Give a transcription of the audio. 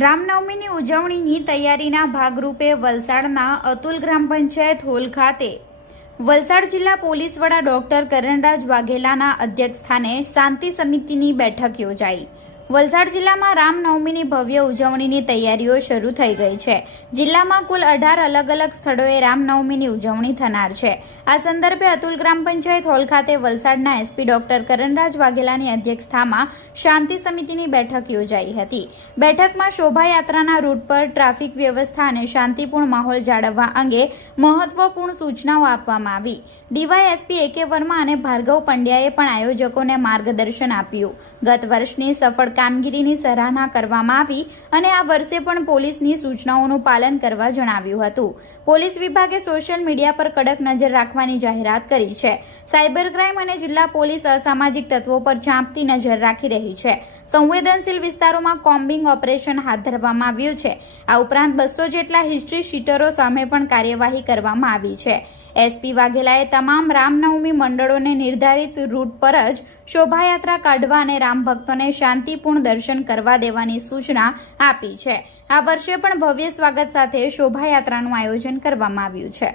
રામનવમીની ઉજવણીની તૈયારીના ભાગરૂપે વલસાડના અતુલ ગ્રામ પંચાયત હોલ ખાતે વલસાડ જિલ્લા પોલીસ વડા ડોક્ટર કરણરાજ વાઘેલાના અધ્યક્ષસ્થાને શાંતિ સમિતિની બેઠક યોજાઈ। વલસાડ જિલ્લામાં રામનવમીની ભવ્ય ઉજવણીની તૈયારીઓ શરૂ થઈ ગઈ છે। જિલ્લામાં કુલ 18 અલગ અલગ સ્થળોએ રામનવમીની ઉજવણી થનાર છે। આ સંદર્ભે અતુલ ગ્રામ પંચાયત હોલ ખાતે વલસાડના એસપી ડોક્ટર કરણરાજ વાઘેલાની અધ્યક્ષતામાં શાંતિ સમિતિની બેઠક યોજાઈ હતી। બેઠકમાં શોભાયાત્રાના રૂટ પર ટ્રાફિક વ્યવસ્થા અને શાંતિપૂર્ણ માહોલ જાળવવા અંગે મહત્વપૂર્ણ સૂચનાઓ આપવામાં આવી। ડીવાયએસપી એકે વર્મા અને ભાર્ગવ પંડ્યાએ પણ આયોજકોને માર્ગદર્શન આપ્યું। ગત વર્ષની સફળ કામગીરીની સરાહના કરવામાં આવી અને આ વર્ષે પણ પોલીસની સૂચનાઓનું પાલન કરવા જણાવ્યું હતું। પોલીસ વિભાગે સોશિયલ મીડિયા પર કડક નજર રાખવાની જાહેરાત કરી છે। સાયબર ક્રાઇમ અને જિલ્લા પોલીસ અસામાજિક તત્વો પર ચાંપતી નજર રાખી રહી છે। સંવેદનશીલ વિસ્તારોમાં કોમ્બિંગ ઓપરેશન હાથ ધરવામાં આવ્યું છે। આ ઉપરાંત 200 જેટલા હિસ્ટ્રી શીટરો સામે પણ કાર્યવાહી કરવામાં આવી છે। એસપી વાઘેલાએ તમામ રામનવમી મંડળોને નિર્ધારિત રૂટ પર જ શોભાયાત્રા કાઢવા અને રામ ભક્તોને શાંતિપૂર્ણ દર્શન કરવા દેવાની સૂચના આપી છે। આ વર્ષે પણ ભવ્ય સ્વાગત સાથે શોભાયાત્રાનું આયોજન કરવામાં આવ્યું છે।